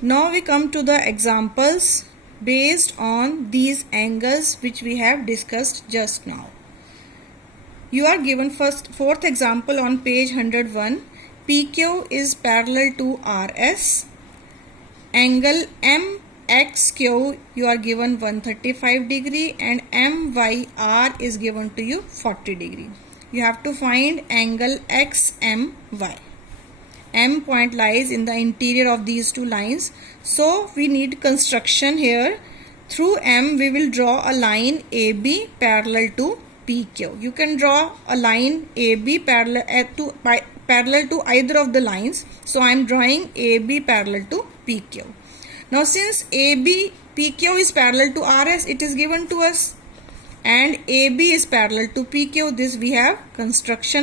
Now we come to the examples based on these angles which we have discussed just now. You are given fourth example on page 101. PQ is parallel to RS. Angle MXQ you are given 135 degree and MYR is given to you 40 degree. You have to find angle XMY. M point lies in the interior of these two lines. So we need construction here. Through M we will draw a line AB parallel to PQ. You can draw a line AB parallel to either of the lines. So I am drawing AB parallel to PQ. Now since PQ is parallel to RS, it is given to us, and AB is parallel to PQ. This we have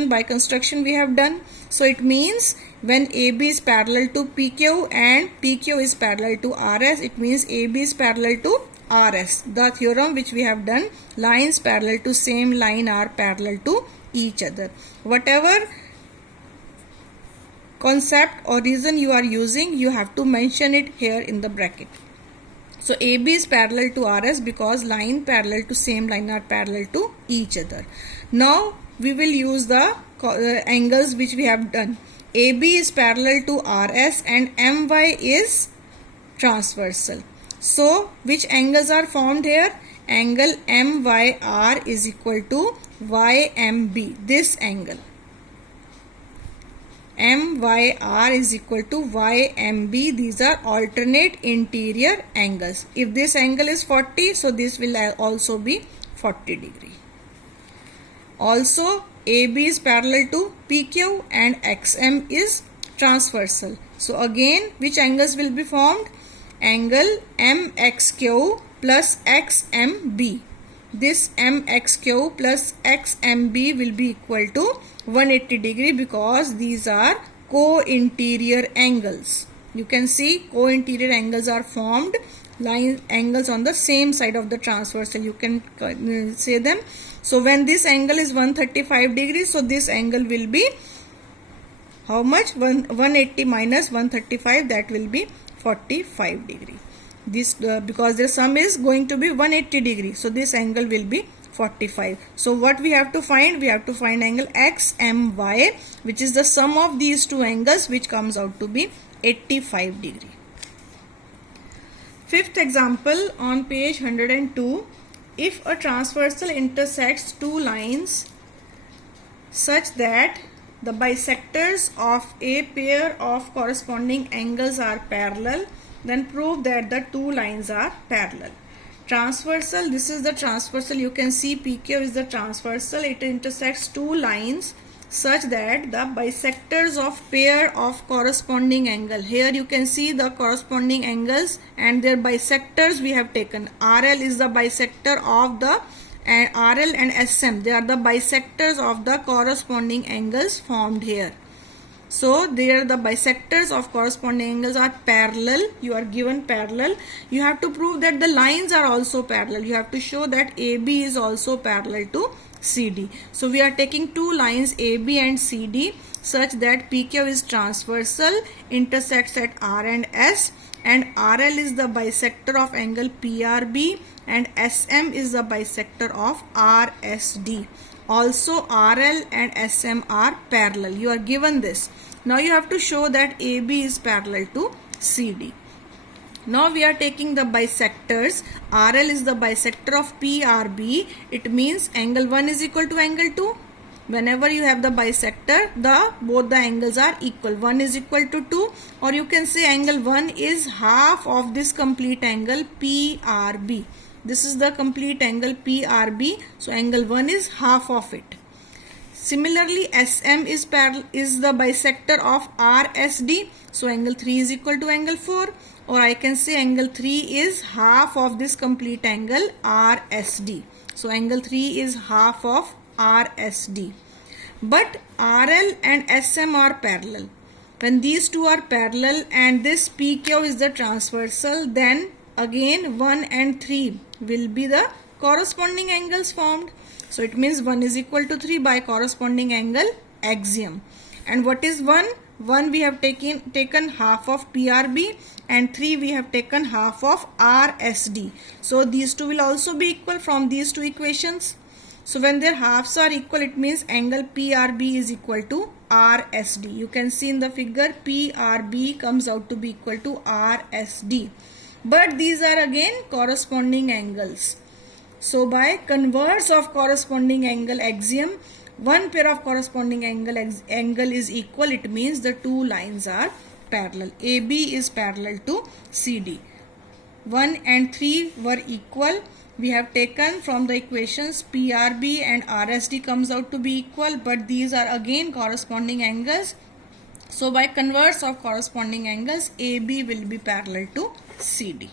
by construction we have done. So it means when AB is parallel to PQ and PQ is parallel to RS, it means AB is parallel to RS. The theorem which we have done, lines parallel to same line are parallel to each other. Whatever concept or reason you are using, you have to mention it here in the bracket. So AB is parallel to RS because line parallel to same line are parallel to each other. Now we will use the angles which we have done. AB is parallel to RS and MY is transversal. So which angles are formed here? Angle MYR is equal to YMB. This angle MYR is equal to YMB. These are alternate interior angles. If this angle is 40, so this will also be 40 degree. Also AB is parallel to PQ and XM is transversal. So again which angles will be formed? Angle MXQ plus XMB. This MXQ plus XMB will be equal to 180 degree because these are co-interior angles. You can see co-interior angles are formed, line angles on the same side of the transversal. You can say them. So when this angle is 135 degrees, so this angle will be how much? 180 minus 135, that will be 45 degree. This because the sum is going to be 180 degree, so this angle will be 45. So what we have to find? We have to find angle XMY, which is the sum of these two angles, which comes out to be 85 degree. Fifth example on page 102. If a transversal intersects two lines such that the bisectors of a pair of corresponding angles are parallel, then prove that the two lines are parallel. Transversal, this is the transversal. You can see PQ is the transversal. It intersects two lines such that the bisectors of pair of corresponding angle. Here you can see the corresponding angles and their bisectors we have taken. RL is the bisector of the RL and SM. They are the bisectors of the corresponding angles formed here. So there the bisectors of corresponding angles are parallel. You are given parallel. You have to prove that the lines are also parallel. You have to show that AB is also parallel to CD. So we are taking two lines AB and CD such that PQ is transversal, intersects at R and S, and RL is the bisector of angle PRB and SM is the bisector of RSD. Also RL and SM are parallel. You are given this. Now you have to show that AB is parallel to CD. Now we are taking the bisectors. RL is the bisector of PRB. It means angle 1 is equal to angle 2. Whenever you have the bisector, both the angles are equal. 1 is equal to 2, or you can say angle 1 is half of this complete angle PRB. This is the complete angle PRB. So angle 1 is half of it. Similarly, SM is the bisector of RSD. So angle 3 is equal to angle 4. Or I can say angle 3 is half of this complete angle RSD. So angle 3 is half of RSD. But RL and SM are parallel. When these two are parallel and this PQ is the transversal, then again 1 and 3 will be the corresponding angles formed. So it means 1 is equal to 3 by corresponding angle axiom. And what is 1? 1 we have taken half of PRB, and 3 we have taken half of RSD. So these two will also be equal from these two equations. So when their halves are equal, it means angle PRB is equal to RSD. You can see in the figure PRB comes out to be equal to RSD. But these are again corresponding angles. So by converse of corresponding angle axiom, one pair of corresponding angle is equal. It means the two lines are parallel. AB is parallel to CD. 1 and 3 were equal. We have taken from the equations PRB and RSD comes out to be equal, but these are again corresponding angles. So by converse of corresponding angles, AB will be parallel to CD.